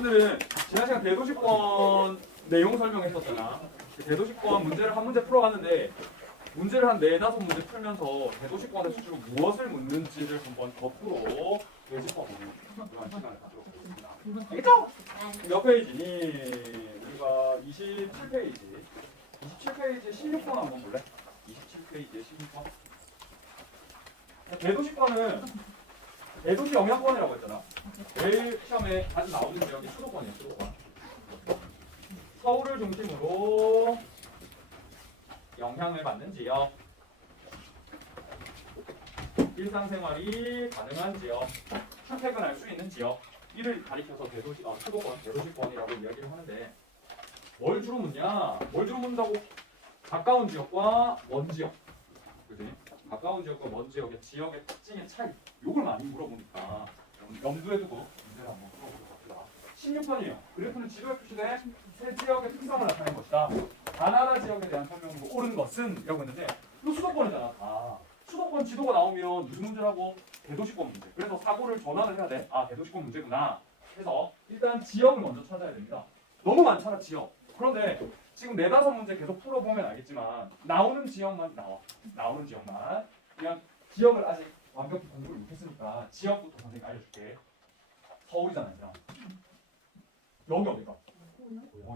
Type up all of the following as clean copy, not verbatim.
오늘은 지난 시간 대도시권 내용 설명했었잖아. 대도시권 문제를 한 문제 풀어갔는데 문제를 한 4-5문제 풀면서 대도시권의 수식으로 무엇을 묻는지를 한번 거꾸로 되짚어보는 그런 시간을 갖도록 하겠습니다. 알겠죠? 몇 페이지니? 우리가 27페이지. 27페이지 16번 한번 볼래? 27페이지에 16번. 대도시권은 대도시 영향권이라고 했잖아. 매일 시험에 자주 나오는 지역이 수도권이에요. 수도권. 서울을 중심으로 영향을 받는 지역, 일상생활이 가능한 지역, 출퇴근할 수 있는 지역, 이를 가리켜서 수도권, 대도시권이라고 이야기를 하는데 뭘 주로 묻냐? 뭘 주로 묻는다고? 가까운 지역과 먼 지역. 그지? 가까운 지역과 먼 지역의 지역의 특징의 차이. 요걸 많이 물어보니까 염두에 두고 문제를 한번 풀어보도록 합시다. 16번이에요. 그래프는 지도에 표시된 세 지역의 특성을 나타낸 것이다. 가나다 지역에 대한 설명으로 옳은 것은 이라고 했는데 이거 수도권이잖아. 수도권 지도가 나오면 무슨 문제라고? 대도시권 문제. 그래서 사고를 전환을 해야 돼. 아, 대도시권 문제구나. 그래서 일단 지역을 먼저 찾아야 됩니다. 너무 많잖아, 지역. 그런데 지금 4-5문제 계속 풀어보면 알겠지만 나오는 지역만 나와. 나오는 지역만. 그냥 지역을 아직 완벽히 공부를 못했으니까 지역부터 선생님이 알려줄게. 서울이잖아, 이제. 여기 어디가?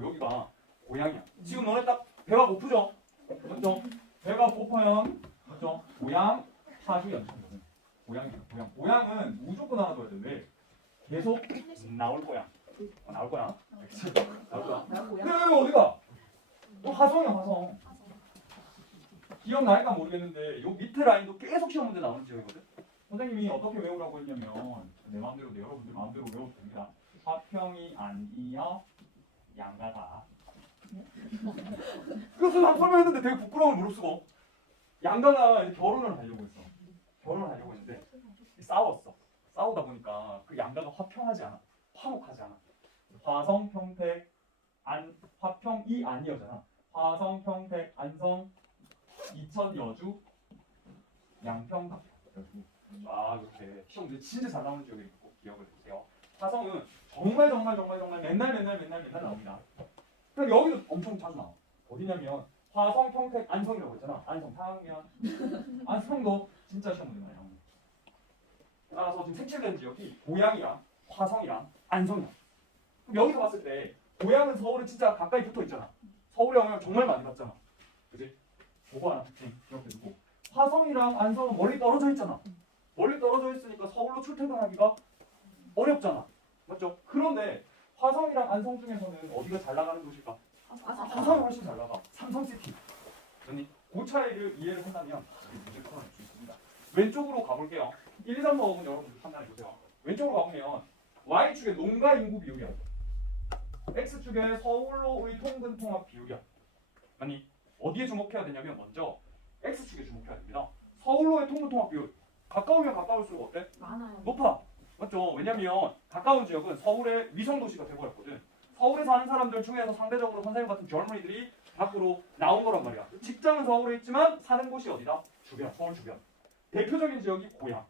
여기가 고향이야. 지금 너네 딱 배가 고프죠? 맞죠? 배가 고파면 맞죠? 고향, 파주, 연천. 고향이야. 고향은 무조건 알아둬야 돼. 왜? 계속 나올 거야. 나올 거야. 그치? 나올 거야. 근데 어디가? 화성이야, 화성. 기억날까 모르겠는데 요 밑에 라인도 계속 시험 문제 나오는 지역이거든. 선생님이 어떻게 외우라고 했냐면 내 마음대로 여러분들 마음대로 외워도 됩니다. 화평이 아니여 양가다. 그것은 한 설명했는데 되게 부끄러움을 무릅쓰고 양가가 이제 결혼을 하려고 했어. 결혼을 하려고 했는데 싸웠어. 싸우다 보니까 그 양가가 화평하지 않아. 화목하지 않아. 화성, 평택, 화평이 아니여잖아. 화성, 평택, 안성, 이천, 여주, 양평, 여주. 이렇게 시험 문제 진짜 잘 나오는 지역을 꼭 기억을 해주세요. 화성은 정말 맨날 나옵니다. 그럼 여기도 엄청 자주 나와. 어디냐면 화성, 평택, 안성이라고 했잖아. 안성, 상면. 안성도 진짜 시험 문제 많이 나옵니다. 따라서 지금 색칠된 지역이 고양이랑 화성이랑 안성이야. 그럼 여기서 봤을 때 고양은 서울에 진짜 가까이 붙어 있잖아. 서울에 영향을 정말 많이 받잖아. 그지? 그거 하나 특징 기억해두고. 화성이랑 안성은 멀리 떨어져 있잖아. 멀리 떨어져 있으니까 서울로 출퇴근하기가 어렵잖아. 맞죠? 그런데 화성이랑 안성 중에서는 어디가 잘 나가는 도시일까? 화성이 훨씬 잘 나가. 삼성시티. 그러니 그 차이를 이해를 한다면 문제 풀어낼 수 있습니다. 왼쪽으로 가볼게요. 1, 2, 3, 4번 여러분들 판단해보세요. 왼쪽으로 가보면 Y축의 농가 인구 비율이야. X축의 서울로의 통근 통합 비율이야. 아니 어디에 주목해야 되냐면 먼저 X축에 주목해야 됩니다. 서울로의 통근 통합 비율. 가까우면 가까울수록 어때? 많아요. 높아. 맞죠? 왜냐면 가까운 지역은 서울의 위성도시가 돼버렸거든. 서울에 사는 사람들 중에서 상대적으로 선생님 같은 젊은이들이 밖으로 나온 거란 말이야. 직장은 서울에 있지만 사는 곳이 어디다? 주변, 서울 주변. 대표적인 지역이 고향.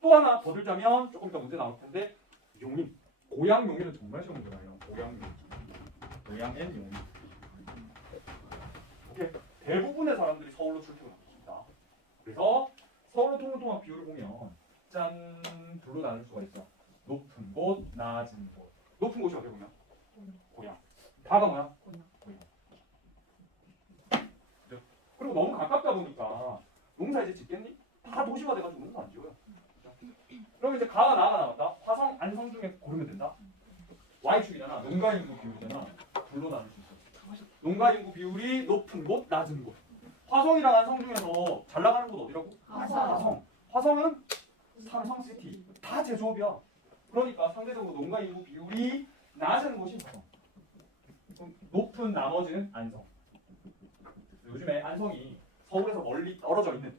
또 하나 더 들자면 조금 이따 문제 나올 텐데 용인. 고향 용인은 정말 시험 문제 나요. 고향 용인. 고향엔 용인. 오케이. 대부분의 사람들이 서울로 출퇴근하고 있습니다. 그래서 서울로 통근통합 비율을 보면 짠 둘로 나눌 수가 있어. 높은 곳, 낮은 곳. 높은 곳이 어디 보면? 고향. 다가 뭐야? 고향. 그리고 너무 가깝다 보니까 농사 이제 짓겠니? 다 도시가 돼가지고 농사 안 지어요. 그럼 이제 가와 나가 나왔다. 화성, 안성 중에 고르면 된다. Y축이잖아. 농가 인구 비율이잖아. 둘로 나눌 수 있어. 농가 인구 비율이 높은 곳, 낮은 곳. 화성이랑 안성 중에서 잘 나가는 곳 어디라고? 화성. 화성은 삼성시티. 다 제조업이야. 그러니까 상대적으로 농가 인구 비율이 낮은 곳이 화성. 높은 나머지는 안성. 요즘에 안성이 서울에서 멀리 떨어져 있는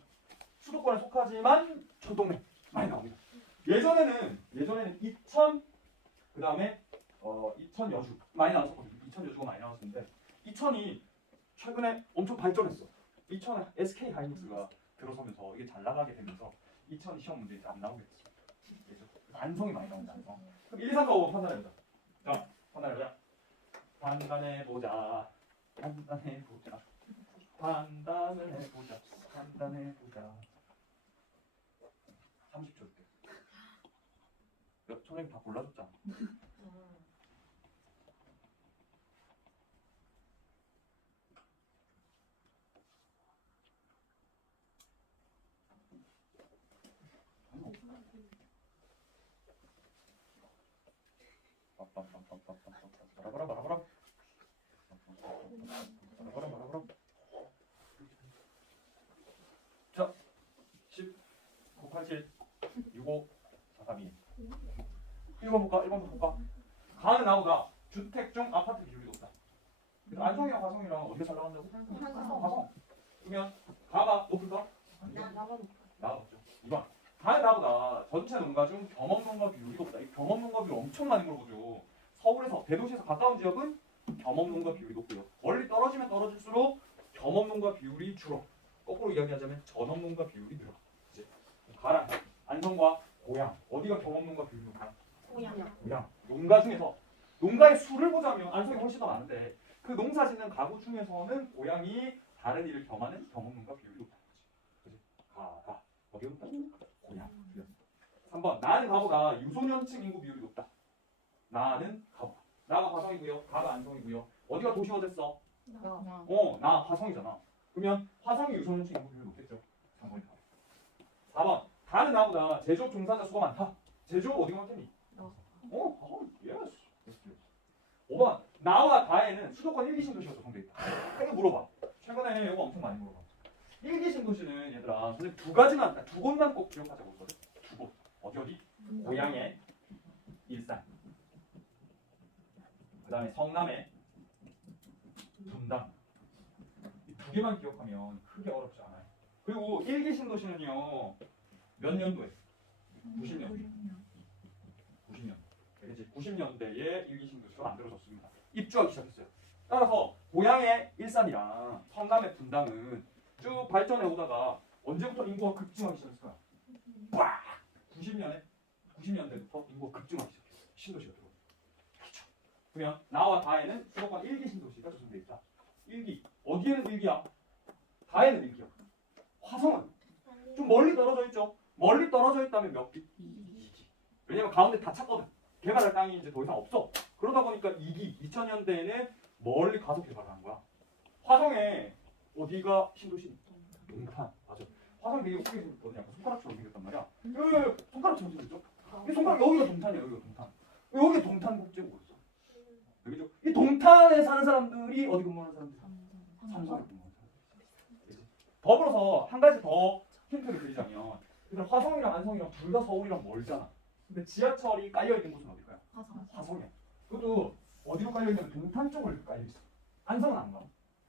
수도권에 속하지만 초동네 많이 나옵니다. 예전에는 이천 그 다음에 이천 여주 많이 나왔었거든요. 이천 여주가 많이 나왔었는데 이천이 최근에 엄청 발전했어. 이천에 SK 하이닉스가 들어서면서 이게 잘 나가게 되면서 이천이 시험 문제 이제 안 나오게 됐어. 안성이 많이 나온다. 안성. 그럼 1, 2, 3, 4, 5번 판단해보자. 자. 판단해보자. 판단해보자. 판단을 해보자. 판단해보자. 30초 줄게. 선생님 다 골라줬잖아. 바라바라바라바라. 바라바라바라바라. 자, 10, 9, 8, 7, 6, 5, 4, 3, 2. 1번 볼까? 1번 볼까? 가는 나보다 주택 중 아파트 비율이 높다. 그래서 안성이랑 화성이랑 어디가 잘 나간다고? 화성. 그러면 가가 높을까? 나가 높죠. 2번. 가는 나보다 전체 농가 중 경험 농가 비율이 높다. 이 경험 농가 비율 엄청 많이 물어보죠. 서울에서 대도시에서 가까운 지역은 경험 농가 비율이 높고요. 멀리 떨어지면 떨어질수록 경험 농가 비율이 줄어. 거꾸로 이야기하자면 전업 농가 비율이 늘어. 이제 가랑 안성과 고양 어디가 경험 농가 비율이 높아? 고양. 농가 중에서 농가의 수를 보자면 안성이 훨씬 더 많은데 그 농사 짓는 가구 중에서는 고양이 다른 일을 겸하는 경험 농가 비율이 높다는 거지. 그지? 가 어디가 높다? 고양. 3번 나는 가보다 유소년층 인구 비율이 높다. 나는 가보다. 나가 화성이고요. 가가 안성이고요. 어디가 도시화 됐어? 나 화성이잖아. 그러면 화성이 유소년층 인구 비율이 높겠죠. 3번이 가. 4번 가는 나보다 제조업 종사자 수가 많다. 제조업 어디가 많겠니? 예스. 5번 나와 가에는 수도권 1기 신도시가 조성돼 있다. 이거 물어봐. 최근에 이거 엄청 많이 물어봐. 1기 신도시는 얘들아 선생님 두 가지만 두 곳만 꼭 기억하자고 했거든. 두 곳. 어디? 고향에 일산. 그 다음에 성남에 분당. 이 두 개만 기억하면 크게 어렵지 않아요. 그리고 1기 신도시는요 몇 년도에? 90년. 90년대에 1기 신도시가 만들어졌습니다. 입주하기 시작했어요. 따라서 고향의 일산이랑 성남의 분당은 쭉 발전해 오다가 언제부터 인구가 급증하기 시작했을까요? 와! 90년대부터 인구가 급증하기 시작했어요. 신도시가 들어오죠. 그렇죠. 그러면 나와 다에는 수도권 1기 신도시가 조성되어 있다. 1기. 어디에는 1기야? 다에는 1기야. 화성은 좀 멀리 떨어져 있죠. 멀리 떨어져 있다면 몇 기? 2기. 왜냐면 가운데 다 찼거든. 개발할 땅이 이제 더 이상 없어. 그러다 보니까 2기, 2000년대에는 멀리 가서 개발을 한 거야. 화성에 어디가 신도시? 동탄. 맞아. 화성 되게 웃기게 생겼거든. 약간 손가락처럼 생겼단 말이야. 손가락처럼 생겼죠? 이 손가락 여기가 동탄이야. 여기가 동탄. 여기가 동탄국제국이었어. 여기죠? 이 동탄에 사는 사람들이 어디 근무하는 사람들? 삼성에 근무하는 사람들. 더불어서 한 가지 더 힌트를 드리자면 화성이랑 안성이랑 둘 다 서울이랑 멀잖아. 근데 지하철이 깔려있는 곳은 어딜까요? 화성이야. 그것도 어디로 깔려있냐면 동탄 쪽으로 깔려있어. 안성은 안 가.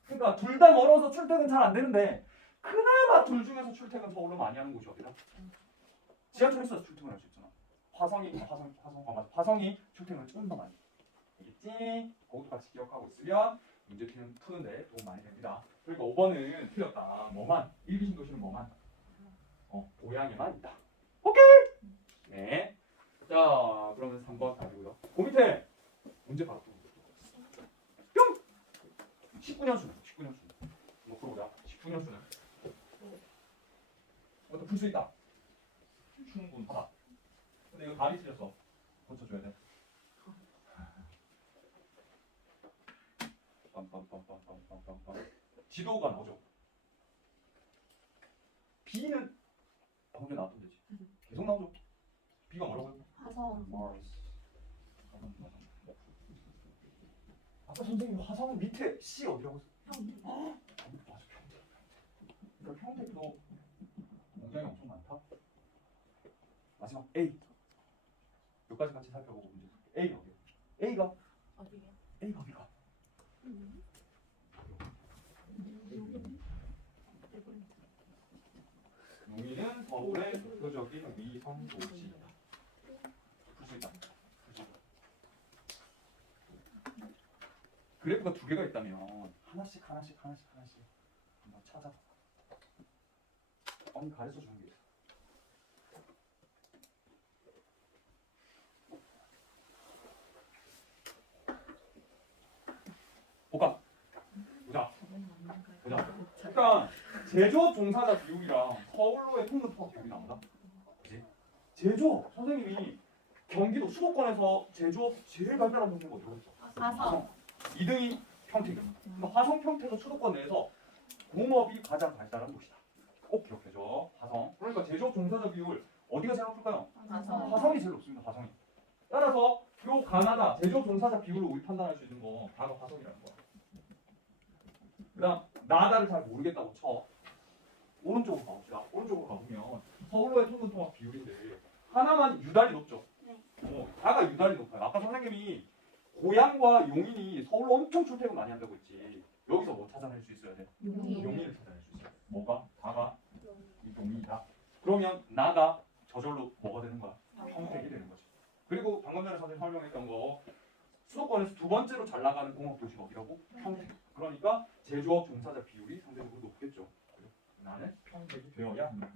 그러니까 둘 다 멀어서 출퇴근 잘 안 되는데 그나마 둘 중에서 출퇴근 서울로 많이 하는 곳이 어디다? 지하철에서 출퇴근할 수 있잖아. 화성이 출퇴근을 조금 더 많이 해. 알겠지? 그것도 같이 기억하고 있으면 문제 푸는데 도움 많이 됩니다. 그러니까 5번은 틀렸다. 뭐만? 1기 신도시는 뭐만? 고향에만 있다. 오케이? 네. 자, 그러면 3번 가지고요. 그 밑에 문제 바로 뿅! 19년수는. 이거 풀어보자. 19년수는. 이것도 풀 수 있다. 충분하다. 근데 이거 답이 틀렸어. 고쳐줘야 돼. 지도가 나오죠. B는 방금 나왔던 데지. 계속 나오죠. B가 뭐라고요? 화성. 아까 선생님 화성은 밑에 C 어디라고 했어? 평택. 맞아, 평택. 그러니까 평택도 굉장히 엄청 많다. 마지막 A. 여기까지 같이 살펴보고 문제. A 어디야? A가 어디요? A가 어디가? 용인은 서울의 대표적인 위성 도시이다. 풀 수 있다. 그래프가 두 개가 있다면 하나씩 한번 찾아봐. 언니 가르쳐 주는 게 있어. 제조업 종사자 비율이랑 서울로의 통근 통합 비율이 나온다. 그지? 제조업 선생님이 경기도 수도권에서 제조업 제일 발달한 동네가 어디로 했어? 화성. 2등이 평택이야. 화성 평택은 수도권 내에서 공업이 가장 발달한 곳이다. 꼭 기억해줘. 화성. 그러니까 제조업 종사자 비율 어디가 제일 높을까요? 화성. 화성이 제일 높습니다. 화성이. 따라서 요 가나다 제조업 종사자 비율로 우리 판단할 수 있는 거 바로 화성이라는 거야. 그다음 나다를 잘 모르겠다고 쳐. 오른쪽으로 가봅시다. 오른쪽으로 가보면 서울로의 통근 통합 비율인데 하나만 유달리 높죠. 다가 유달리 높아요. 아까 선생님이 고양과 용인이 서울로 엄청 출퇴근 많이 한다고 했지. 여기서 뭐 찾아낼 수 있어야 돼? 용인을 찾아낼 수 있어요. 뭐가? 다가 이 용인이다. 그러면 나가 저절로 뭐가 되는 거야? 평택이 되는 거지. 그리고 방금 전에 선생님 설명했던 거 수도권에서 두 번째로 잘 나가는 공업도시가 어디라고? 평택. 그러니까 제조업 종사자 비율이 상대적으로 높겠죠. 나는 평택이 되어야 한다.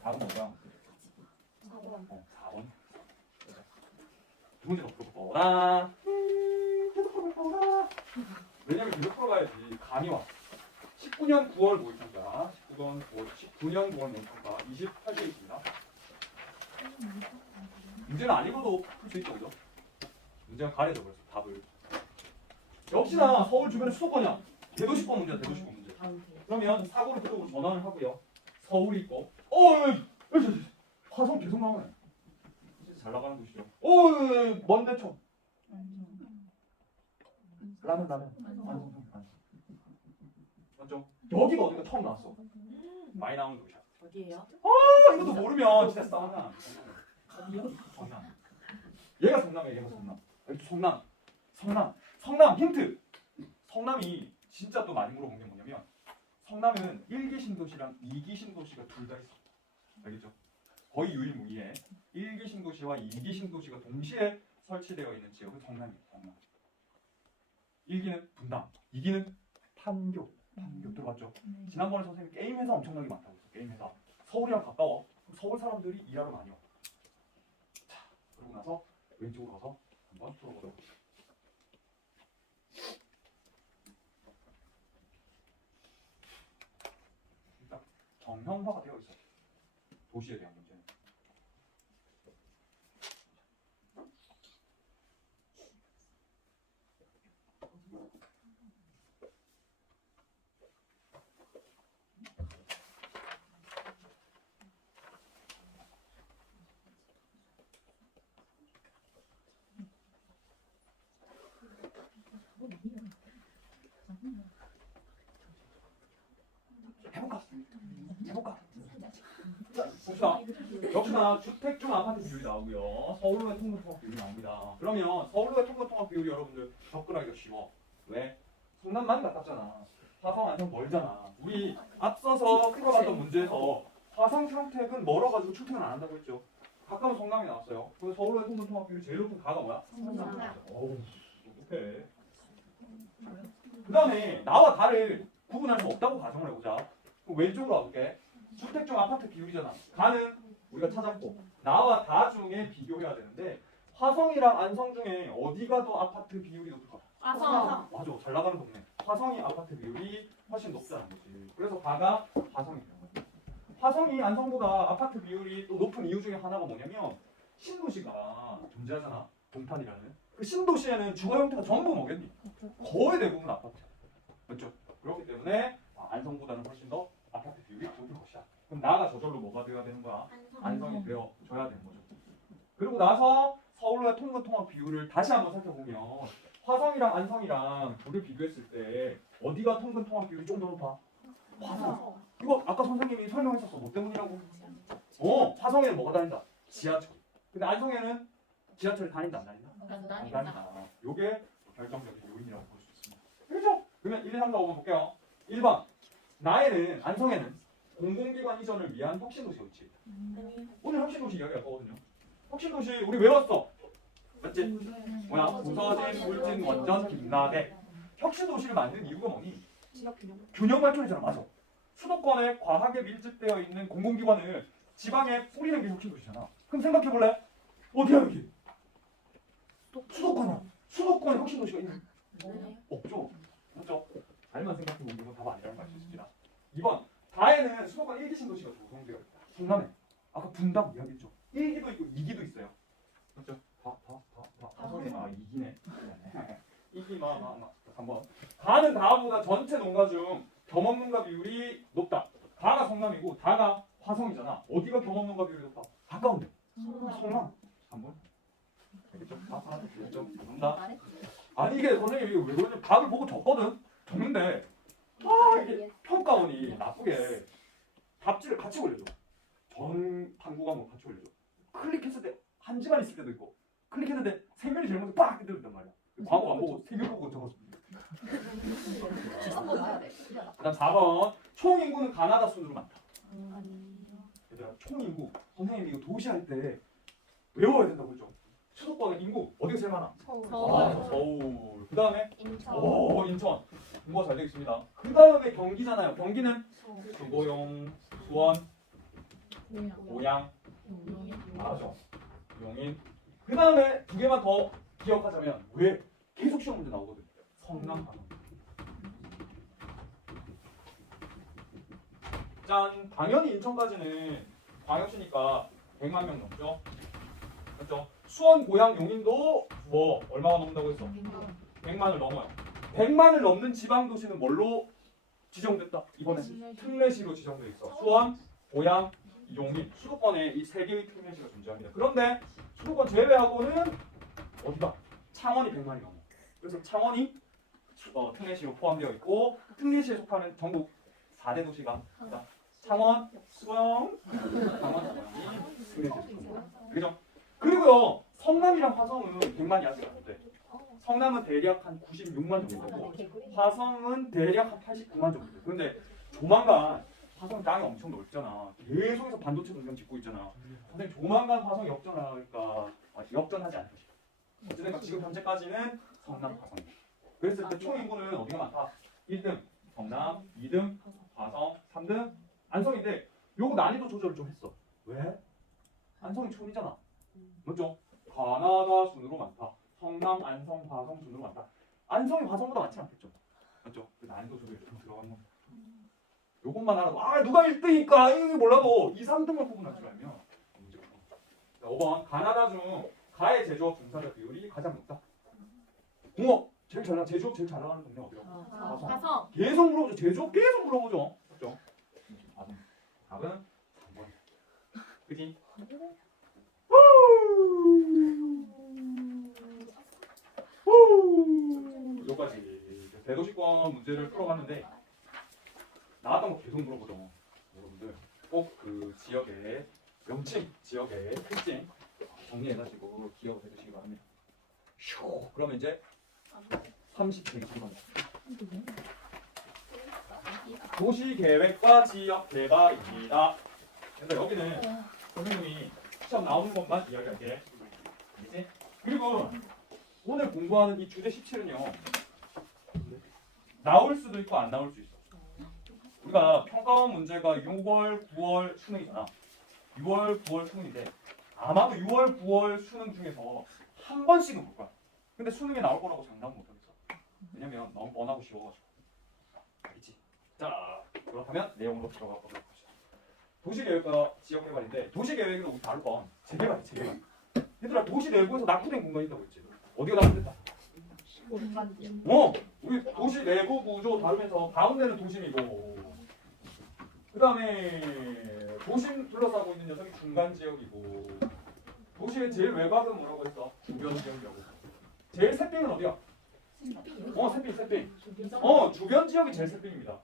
다음 뭐가? 4번. 두 문제가 풀어보라. 계속 풀어보라. 왜냐면 계속 풀어가야지. 감이 와. 19년 9월 모의평가. 19년 9월 모의평가. 28개 있습니다. 문제는 아니고도 풀 수 있죠, 그죠? 문제가 가려져 버렸어, 답을. 역시나 서울 주변의 수도권이야. 대도시권 문제야, 대도시권 문제. 그러면 사고를 그쪽으로 전환을 하고요. 서울이 있고, 화성 계속 나오네. 진짜 잘 나가는 곳이죠. 먼데 쳐. 라면. 맞죠? 여기가 어디가 처음 나왔어. 많이 나오는 곳이야. 어디예요? 이것도 모르면 진짜 싸우나. 성남. 얘가 성남이야, 얘가 성남. 여기 성남 힌트. 성남이 진짜 또 많이 물어본 게 뭐냐면 성남은 1기 신도시랑 2기 신도시가 둘 다 있어. 알겠죠? 거의 유일무이해. 1기 신도시와 2기 신도시가 동시에 설치되어 있는 지역은 성남이에요. 성남. 1기는 분당, 2기는 판교 들어봤죠? 지난번에 선생님 게임 회사 엄청나게 많다고 했어. 게임 회사. 서울이랑 가까워. 그럼 서울 사람들이 일하러 많이 와. 자, 그러고 나서 왼쪽으로 가서 한번 풀어보도록 하겠습니다. 일단 정형화가 되어 있어. 도시에 대한 문제는. 해볼까? 자, 봅시다. 역시나 주택 중 아파트 비율이 나오고요. 서울로의 통근 통합 비율이 나옵니다. 그러면 서울로의 통근 통합 비율이 여러분들 접근하기가 쉬워. 왜? 성남만 가깝잖아. 화성 안성 멀잖아. 우리 앞서서 풀어봤던 문제에서 화성 평택은 멀어가지고 출퇴근 안 한다고 했죠. 가까운 성남이 나왔어요. 그래서 서울로의 통근 통합 비율이 제일 높은 가가 뭐야? 어우, 똑똑해. 그 다음에 나와 다를 구분할 수 없다고 가정을 해보자. 그럼 왼쪽으로 와볼게. 주택 중 아파트 비율이잖아. 가는 우리가 찾았고 나와 다 중에 비교해야 되는데 화성이랑 안성 중에 어디가 더 아파트 비율이 높을까? 화성. 맞아, 잘 나가는 동네. 화성이 아파트 비율이 훨씬 높다는 거지. 그래서 가가 화성이 되는 거지. 화성이 안성보다 아파트 비율이 또 높은 이유 중에 하나가 뭐냐면 신도시가 존재하잖아. 동탄이라는. 그 신도시에는 주거 형태가 전부 뭐겠니? 거의 대부분 아파트. 맞죠? 그렇기 때문에 안성보다는 훨씬 더 아파트 비율이 높을 것이다. 그럼 나가 저절로 뭐가 되어야 되는 거야? 안성이 되어줘야 되는 거죠. 그리고 나서 서울로의 통근 통합 비율을 다시 한번 살펴보면 화성이랑 안성이랑 둘을 비교했을 때 어디가 통근 통합 비율이 좀 더 높아? 화성. 이거 아까 선생님이 설명했었어. 뭐 때문이라고? 화성에는 뭐가 다닌다? 지하철. 근데 안성에는 지하철이 다닌다 안 다닌다? 안 다닌다. 요게 결정적인 요인이라고 볼 수 있습니다. 그렇죠? 그러면 1, 2, 3, 4, 5번 볼게요. 1번. 나에는 안성에는 공공기관 이전을 위한 혁신도시가 위치해 있다. 오늘 혁신도시 이야기할 거거든요. 혁신도시 우리 외웠어. 맞지? 뭐야? 부서진, 울진, 원전, 김나대. 혁신도시를 만든 이유가 뭐니? 균형 발전이잖아. 맞아. 수도권에 과하게 밀집되어 있는 공공기관을 지방에 뿌리는 게 혁신도시잖아. 그럼 생각해볼래? 어디야 여기? 수도권이야. 수도권에 혁신도시가 있는? 없죠. 그렇죠? 잘만 생각해보면 이건 답 아니라는 걸 알 수 있습니다. 2번 다에는 수도권 1기 신도시가 조성되어 있다. 성남에 아까 분당 이야기했죠. 1기도 있고 2기도 있어요. 그렇죠? 다소리 2기네. 2기 막 3번 가는 다보다 전체 농가 중 겸업 농가 비율이 높다. 가가 성남이고 다가 화성이잖아. 어디가 겸업 농가 비율이 높다? 가까운데. 성남. 3번. 알겠죠? 알겠죠? 감사합니다. 아니 이게 선생님이 왜 그러냐면 답을 보고 적거든. 적는데 이게 평가원이 나쁘게 답지를 같이 올려줘. 전 탐구 과목 같이 올려줘. 클릭했을 때 한 지만 있을 때도 있고 클릭했는데 생명이 제일 먼저 빡 뜨는단 말이야. 과목 안 보고 생명 보고 적었어. 그다음 4번 총 인구는 가나다 순으로 많다. 얘들아 총 인구 선생님이 이거 도시 할 때 외워야 된다고 했죠. 수도권은 인구 어디가 제일 많아? 서울. 그 다음에 인천. 인구가 잘 되겠습니다. 그 다음에 경기잖아요. 경기는 수고용, 수원, 고양, 맞아. 용인. 그 다음에 두 개만 더 기억하자면 왜 계속 시험 문제 나오거든. 성남, 방언. 짠. 당연히 인천까지는 광역시니까 100만 명 넘죠. 그렇죠? 수원, 고양, 용인도 뭐 얼마가 넘는다고 했어? 100만을 넘어요. 100만을 넘는 지방 도시는 뭘로 지정됐다? 이번에 특례시로 지정돼 있어. 수원, 고양, 용인, 수도권에 이 세 개의 특례시가 존재합니다. 그런데 수도권 제외하고는 어디다? 창원이 100만이 넘어. 그래서 창원이 특례시로 포함되어 있고 특례시에 속하는 전국 4대 도시가 창원, 수영, 강원, 특례시에 속합니다. 그죠? 그리고요 성남이랑 화성은 100만이 아직 안 돼. 성남은 대략 한 96만 정도 되고 화성은 대략 한 89만 정도 돼. 그런데 조만간 화성 땅이 엄청 넓잖아. 계속해서 반도체 공장 짓고 있잖아. 선생님 조만간 화성 역전하니까 역전하지 않을 것이다. 어쨌든 지금 현재까지는 성남, 화성. 그랬을 때 총 인구는 어디가 많다? 1등 성남, 2등 화성, 3등 안성인데 요거 난이도 조절을 좀 했어. 왜? 안성이 촌이잖아. 맞죠? 가나다 순으로 많다. 성남, 안성, 화성 순으로 많다. 안성이 화성보다 많지 않겠죠? 맞죠? 그 난이도 조절이 좀 들어가는 겁니다. 요것만 알아도 누가 1등이니까 이거 몰라도 2, 3등만 구분할 줄 알면 문제가 없다. 5번 가나다 중 가해 제조업 종사자 비율이 가장 높다. 제일 잘 제조업 제일 잘 나가는 동네 어디야? 화성. 계속 물어보죠. 제조업 계속 물어보죠. 그렇죠? 답은 3번. 그지? 여기까지 대도시권 문제를 풀어봤는데 나왔던 거 계속 물어보죠. 여러분들 꼭 그 지역의 명칭, 지역의 특징 정리해가지고 기억을 해두시기 바랍니다. 휴, 그러면 이제 30페이지만 도시계획과 지역개발입니다. 그래서 여기는 선생님이 시험 나오는 것만 이야기할게. 알겠지? 그리고 오늘 공부하는 이 주제 17은요 나올 수도 있고 안 나올 수 있어. 우리가 평가원 문제가 6월, 9월 수능이잖아. 6월, 9월 수능인데 아마도 6월, 9월 수능 중에서 한 번씩은 볼 거야. 근데 수능에 나올 거라고 장담은 못하겠어. 왜냐면 너무 뻔하고 쉬워가지고. 알겠지? 자, 그렇다면 내용으로 들어가 보도록 합시다. 도시계획과 지역개발인데 도시계획은 우리 다룰 건 재개발. 얘들아 도시 내부에서 낙후된 공간이 있다고 했지. 어디가 낙후됐다? 우리 도시 내부 구조 다루면서 가운데는 도심이고 그 다음에 도심 둘러싸고 있는 녀석이 중간 지역이고 도시의 제일 외곽은 뭐라고 했어? 주변 지역이라고. 제일 새삥은 어디야? 새삥. 주변 지역이 제일 새삥입니다.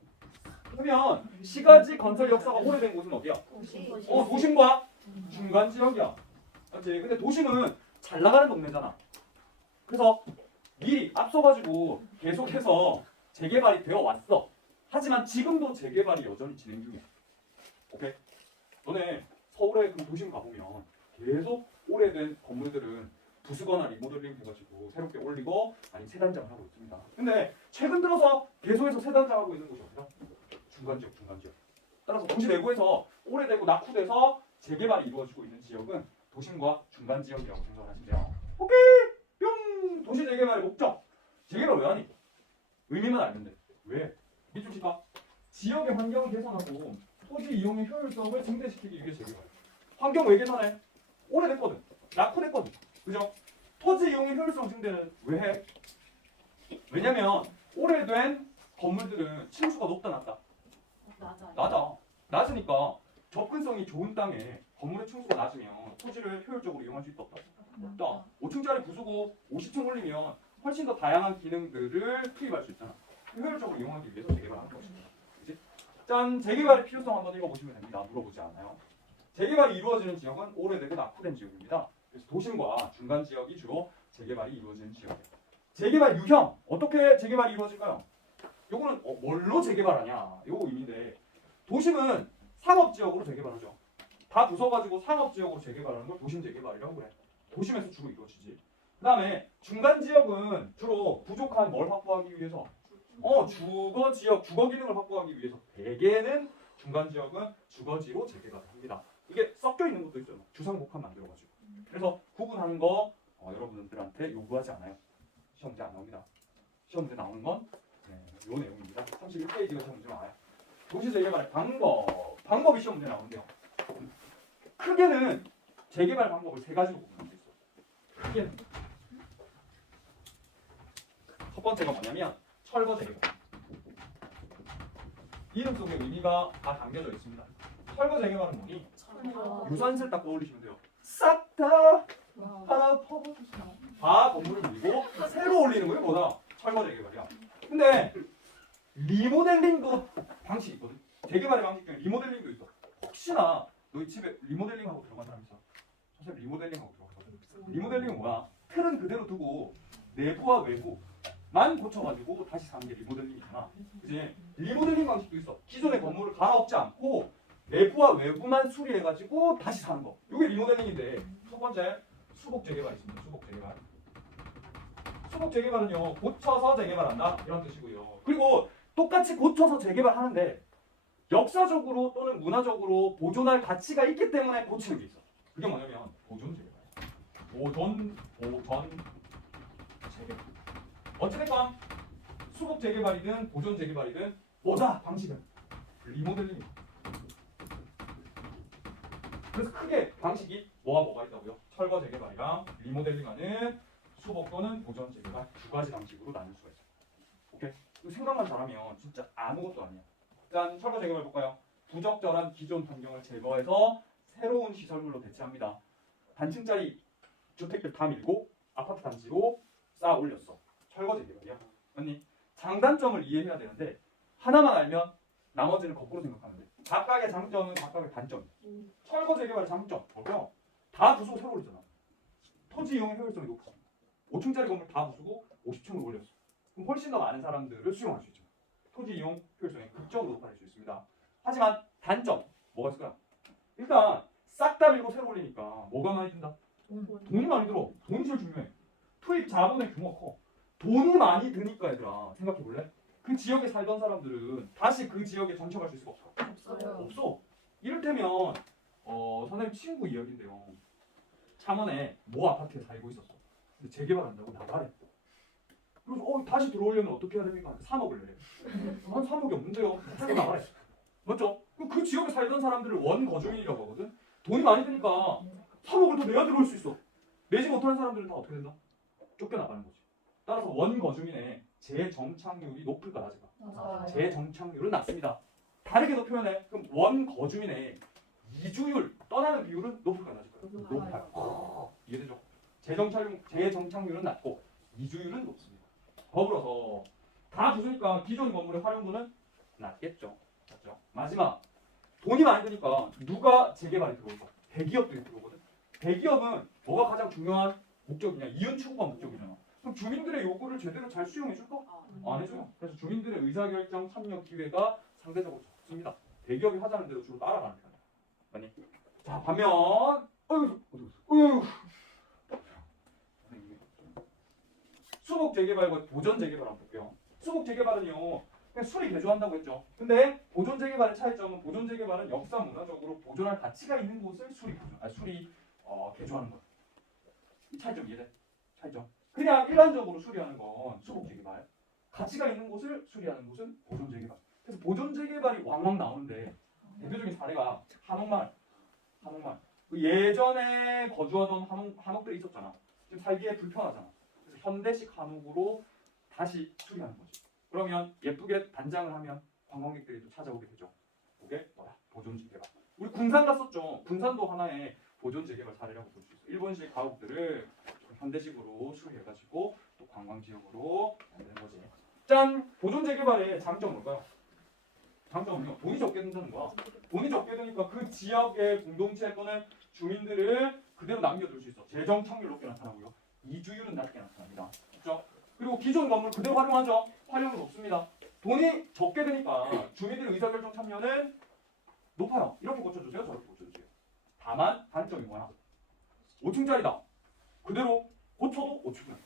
그러면 시가지 건설 역사가 오래된 곳은 어디야? 도심과 중간 지역이야. 맞지? 근데 도심은 잘 나가는 동네잖아. 그래서 미리 앞서가지고 계속해서 재개발이 되어 왔어. 하지만 지금도 재개발이 여전히 진행 중이야. 오케이? 너네 서울에 그 도심 가보면 계속 오래된 건물들은 부수거나 리모델링 해가지고 새롭게 올리고 아니면 세단장을 하고 있습니다. 근데 최근 들어서 계속해서 세단장하고 있는 곳이 어디야? 중간 지역. 따라서 도시 내부에서 오래되고 낙후돼서 재개발이 이루어지고 있는 지역은 도심과 중간 지역이라고 생각을 하시면 돼요. 오케이! 뿅! 도시 재개발의 목적. 재개발 왜 하니? 의미만 알면 돼. 왜? 밑줄 봐. 지역의 환경을 개선하고 토지 이용의 효율성을 증대시키기 위해 재개발. 환경 왜 개선해? 오래됐거든. 낙후됐거든. 그죠? 토지 이용의 효율성 증대는 왜 해? 왜냐면 오래된 건물들은 층수가 높다 낮다? 낮아. 낮으니까 접근성이 좋은 땅에 건물의 층수가 낮으면 토지를 효율적으로 이용할 수 있다 없다? 없다. 5층짜리 부수고 50층 올리면 훨씬 더 다양한 기능들을 투입할 수 있잖아. 효율적으로 이용하기 위해서 재개발하는 것입니다. 그치? 짠! 재개발의 필요성 한번 읽어보시면 됩니다. 물어보지 않아요. 재개발이 이루어지는 지역은 오래되고 낙후된 지역입니다. 그래서 도심과 중간 지역이 주로 재개발이 이루어지는 지역이에요. 재개발 유형! 어떻게 재개발이 이루어질까요? 요거는 뭘로 재개발하냐? 요거 의미인데 도심은 상업지역으로 재개발하죠. 다 부숴가지고 상업지역으로 재개발하는 걸 도심 재개발이라고 그래. 도심에서 주로 이루어지지. 그 다음에 중간 지역은 주로 부족한 뭘 확보하기 위해서 주거 지역, 주거 기능을 확보하기 위해서 대개는 중간 지역은 주거지로 재개발을 합니다. 이게 섞여 있는 것도 있어요. 주상복합 만들어가지고. 그래서 구분하는 거 여러분들한테 요구하지 않아요. 시험 문제 안 나옵니다. 시험 문제 나오는 건 요 내용입니다. 31페이지가 시험 문제 나와요. 도시 재개발의 방법이 시험 문제 나오는데요. 크게는 재개발 방법을 세 가지로 구분할 수 있어요. 크게는 첫 번째가 뭐냐면 철거 재개발. 이름 속에 의미가 다 담겨져 있습니다. 철거 재개발은 뭐니? 유산슬 딱 떠올리시면 돼요. 싹 다 하나 퍼부어주세요. 다 건물을 밀고 새로 올리는 거예요. 뭐다? 철거 재개발이야. 근데 리모델링도 방식이 있거든. 재개발의 방식 중에 리모델링도 있어. 혹시나 너희 집에 리모델링하고 들어간 사람 있어? 사실 리모델링하고 들어가거든. 리모델링은 뭐야? 틀은 그대로 두고 내부와 외부만 고쳐가지고 다시 사는 게 리모델링이잖아. 그치? 리모델링 방식도 있어. 기존의 건물을 갈아엎지 않고 내부와 외부만 수리해가지고 다시 사는 거. 이게 리모델링인데 첫 번째 수복 재개발이 있습니다. 수복 재개발. 수복 재개발은요 고쳐서 재개발한다 이런 뜻이고요. 그리고 똑같이 고쳐서 재개발하는데 역사적으로 또는 문화적으로 보존할 가치가 있기 때문에 고치는 게 있어. 그게 뭐냐면 보존 재개발. 보존 재개발. 어찌됐건 수복 재개발이든 보존 재개발이든 뭐다 방식은 리모델링이야. 그래서 크게 방식이 뭐가 있다고요? 철거 재개발이랑 리모델링하는 수복 또는 보존 재개발 두 가지 방식으로 나눌 수가 있어요. 오케이? 생각만 잘하면 진짜 아무것도 아니야. 일단 철거 재개발 볼까요? 부적절한 기존 환경을 제거해서 새로운 시설물로 대체합니다. 단층짜리 주택들 다 밀고 아파트 단지로 쌓아 올렸어. 철거 재개발이야. 맞니? 장단점을 이해해야 되는데 하나만 알면 나머지는 거꾸로 생각하면 돼. 각각의 장점은 각각의 단점이야. 철거 재개발의 장점 뭘까요? 다 부수고 새로 올리잖아. 토지 이용의 효율성이 높아. 5층짜리 건물 다 부수고 50층을 올렸어. 그럼 훨씬 더 많은 사람들을 수용할 수 있죠. 토지 이용 효율성이 극적으로 높아질 수 있습니다. 하지만 단점 뭐가 있을까요? 일단 싹 다 밀고 새로 올리니까 뭐가 많이 든다? 돈이 많이 들어. 돈이 제일 중요해. 투입 자본의 규모가 커. 돈이 많이 드니까 얘들아 생각해 볼래? 그 지역에 살던 사람들은 다시 그 지역에 정착할 수 있을 수 없어. 없어. 이를테면 선생님 친구 이야기인데요. 창원에 모 아파트에 살고 있었어. 근데 재개발한다고 나가래. 그래서 다시 들어오려면 어떻게 해야 됩니까? 3억을 내래. 한 3억이 없는데요. 살고 나가래. 맞죠? 그 지역에 살던 사람들을 원거주민이라고 하거든. 돈이 많이 드니까 3억을 더 내야 들어올 수 있어. 내지 못하는 사람들은 다 어떻게 된다? 쫓겨나가는 거지. 따라서 원거주민의 재정착률이 높을까 낮을까? 재정착률은 낮습니다. 다르게도 표현해. 그럼 원거주민의 이주율, 떠나는 비율은 높을까 낮을까요? 높아요. 이해되죠? 재정착률은 낮고 이주율은 높습니다. 더불어서 다 부수니까 기존 건물의 활용도는 낮겠죠. 맞죠? 마지막 돈이 많이 드니까 누가 재개발에 들어올까? 대기업들이 들어오거든. 대기업은 뭐가 가장 중요한 목적이냐? 이윤 추구가 목적이잖아. 그럼 주민들의 요구를 제대로 잘 수용해 줄까? 안 해줘요. 그래서 주민들의 의사결정 참여 기회가 상대적으로 적습니다. 대기업이 하자는 대로 주로 따라가는 편이야. 맞니? 자, 반면 수복 재개발과 보존 재개발 한번 볼게요. 수복 재개발은요 그냥 수리 개조한다고 했죠. 근데 보존 재개발의 차이점은 보존 재개발은 역사 문화적으로 보존할 가치가 있는 곳을 개조하는 거야. 이 차이점 이해돼? 차이점. 그냥 일반적으로 수리하는 건 수복 재개발. 가치가 있는 곳을 수리하는 곳은 보존 재개발. 그래서 보존 재개발이 왕왕 나오는데 대표적인 사례가 한옥마을. 그 예전에 거주하던 한옥들이 있었잖아. 지금 살기에 불편하잖아. 그래서 현대식 한옥으로 다시 수리하는 거지. 그러면 예쁘게 단장을 하면 관광객들이 또 찾아오게 되죠. 그게 뭐야? 보존 재개발. 우리 군산 갔었죠. 군산도 하나의 보존 재개발 사례라고 볼 수 있어. 일본식 가옥들을 현대식으로 수리해가지고 또 관광 지역으로 만드는 거지. 짠! 보존 재개발의 장점은 뭘까요? 장점은요. 돈이 적게 든다는 거야. 돈이 적게 드니까 그 지역의 공동체 또는 주민들을 그대로 남겨둘 수 있어. 재정 창률 높게 나타나고요. 이주율은 낮게 나타납니다. 그렇죠? 그리고 기존 건물 그대로 활용하죠. 활용은 높습니다. 돈이 적게 드니까 주민들의 의사결정 참여는 높아요. 이렇게 고쳐주세요. 저렇게 고쳐주세요. 다만 단점이 뭐야? 5층짜리다. 그대로 고쳐도 5층이야.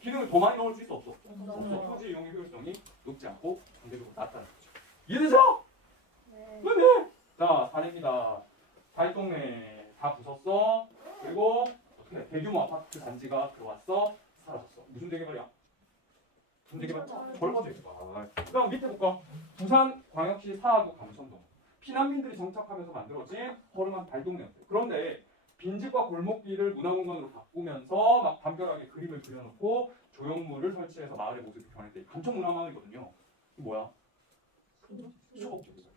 기능을 더 많이 넣을 수 있어? 없어? 없어. 토지 이용의 효율성이 높지 않고 상대적으로 낮다는 거죠. 이해되죠? 네. 자, 사례입니다. 달동네 다 부쉈어. 그리고 어떻게 대규모 아파트 단지가 들어왔어. 사라졌어. 무슨 재개발이야? 무슨 재개발? 철거 재개발. 그다음 밑에 볼까? 부산광역시 사하구 감성동. 피난민들이 정착하면서 만들어진 허름한 달동네였어요. 그런데 빈집과 골목길을 문화공간으로 바꾸면서 막 담벼락에 그림을 그려놓고 조형물을 설치해서 마을의 모습이 변했대. 감천문화마을이거든요. 이게 뭐야? 수복 재개발.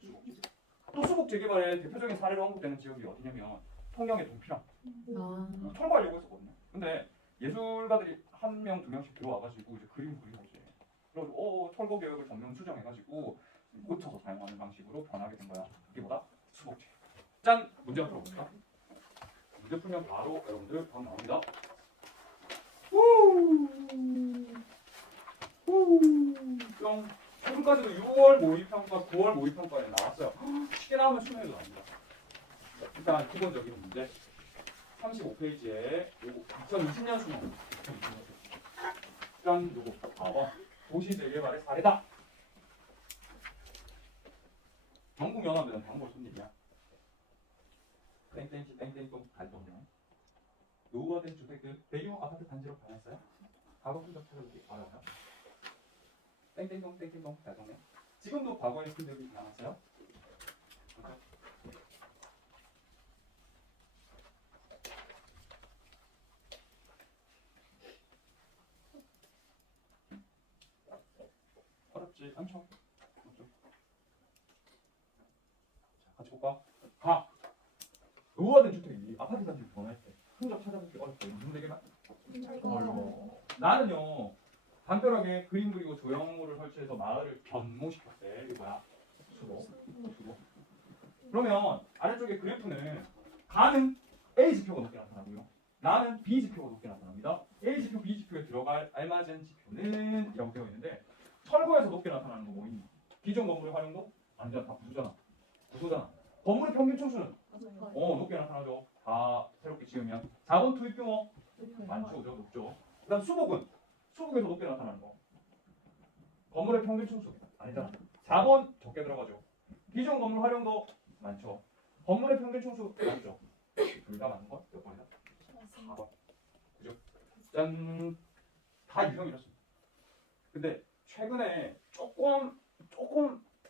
또 수복 재개발의 대표적인 사례로 언급되는 지역이 어디냐면 통영의 동피랑. 철거하려고 했었거든요. 근데 예술가들이 한 명, 두 명씩 들어와가지고 이제 그림 그리고 이제 그리고 철거 계획을 전면 수정해가지고 고쳐서 사용하는 방식으로 변하게 된 거야. 이게 뭐다? 수복 재개발. 짠! 문제가 풀어볼까? 문제 풀면 바로 여러분들 답 나옵니다. 뿅. 지금까지도 6월 모의평가, 9월 모의평가에 나왔어요. 쉽게 나오면 수능에도 나옵니다. 일단 기본적인 문제 35페이지에 요거 2020년 수능 일단 요거 4번 도시재개발의 사례다. 경북연합은 단골 손님이야. 땡땡지 땡땡똥 달동네 노후화된 주택들 대규모 아파트 단지로 변했어요. 과거 흔적 찾아보기 어려워요. 땡땡똥 땡땡똥 달동네 지금도 과거의 흔적이 남았어요. 어렵지 않죠? 자, 같이 볼까? 가! 노후화된 주택이 아파트 단지로 변할 때 흔적 찾아보기 어렵다. 무슨 대개발? 나는요 담벼락에 그림 그리고 조형물을 설치해서 마을을 변모시켰대. 이게 뭐야? 수도. 그러면 아래쪽에 그래프는 가는 A 지표가 높게 나타나고요. 나는 B 지표가 높게 나타납니다. A 지표, B 지표에 들어갈 알맞은 지표는 이라고 되어 있는데 철거에서 높게 나타나는 거 뭐니? 기존 건물의 활용도 완전 다 구조잖아. 건물의 평균 층수는 높게 나타나죠. 다 새롭게 지으면 자본 투입 규모 많죠, 높죠. 그다음 수복에서 높게 나타나는 거. 건물의 평균 층수 아니잖아. 자본 적게 들어가죠. 기존 건물 활용도 많죠. 건물의 평균 층수 많죠. 둘 다 맞는 건 몇 번이다? 4번. 그죠? 짠. 다 유형이었습니다. 근데 최근에 조금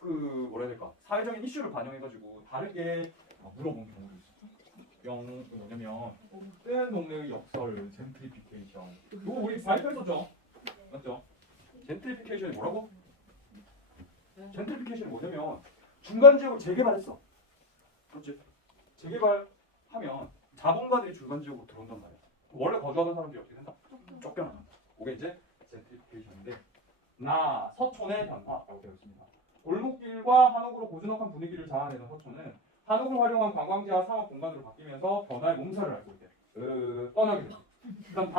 그 뭐라 해야 될까? 사회적인 이슈를 반영해가지고 다르게 물어본 경우도 있어요. 뭐냐면 뜨는 동네의 역설, 젠트리피케이션. 이거 우리 발표했었죠? 맞죠? 젠트리피케이션이 뭐라고? 젠트리피케이션이 뭐냐면 중간 지역을 재개발했어. 그렇지? 재개발하면 자본가들이 중간 지역으로 들어온단 말이야. 원래 거주하던 사람들이 어떻게 된다? 쫓겨나는. 그게 이제 젠트리피케이션인데 서촌의 변화라고 되어 있습니다. 골목길과 한옥으로 고즈넉한 분위기를 자아내는 서촌은 한옥을 활용한 관광지와 상업 공간으로 바뀌면서 변화의 몸살을 앓고 있대. 뻔하게 되죠. 그다음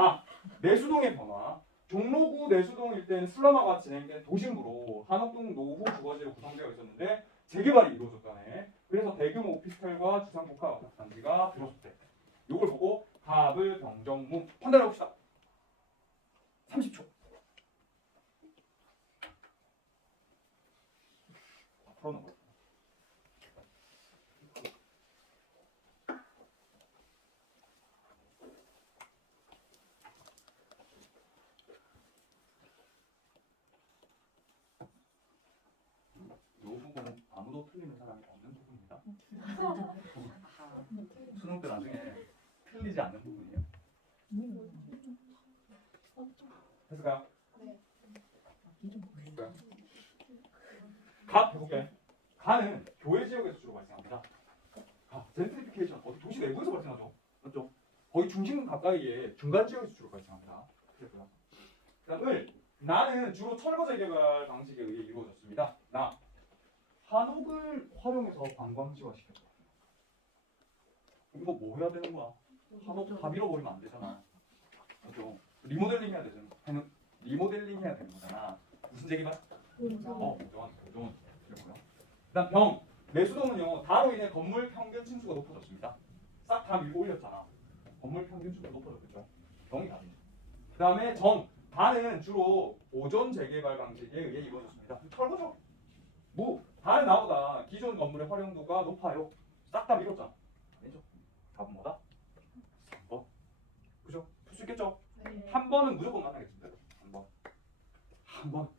내수동의 변화. 종로구 내수동 일대는 슬럼화가 진행된 도심부로 한옥동 노후 주거지로 구성되어 있었는데 재개발이 이루어졌다네. 그래서 대규모 오피스텔과 지상복합 아파트 단지가 들어섰대. 이걸 보고 갑을 병정문 판단해 봅시다. 30초. 풀어놓은 거. 틀리는 사람이 없는 부분입니다. 수능 때 나중에 틀리지 않는 부분이에요. 됐을까요? 됐을까요? 가 해볼게. 가는 교외 지역에서 주로 발생합니다. 젠트리피케이션 어디 도시 내부에서 발생하죠. 맞죠? 거의 중심 가까이에 중간 지역에서 주로 발생합니다. 그랬고요. 그다음 을 나는 주로 철거 재개발 방식에 의해 이루어졌습니다. 나 한옥을 활용해서 관광지화 시켰다. 이거 뭐 해야 되는 거야? 한옥 다 밀어버리면 안 되잖아. 맞죠? 리모델링 해야 되잖아. 리모델링 해야 되는 거잖아. 무슨 재개발? 보존. 그랬고요. 그다음 병 매수동은요 다로 인해 건물 평균 층수가 높아졌습니다. 싹 다 밀고 올렸잖아. 건물 평균 층수가 높아졌겠죠. 병이 답이죠. 그다음에 다는 주로 보존 재개발 방식에 의해 이루어졌습니다. 철거죠. 다는 나보다 기존 건물의 활용도가 높아요. 싹 다 밀었잖아. 아니죠? 답은 뭐다? 3번. 그죠? 풀 수 있겠죠? 한 번은 무조건 만나겠습니다. 한 번.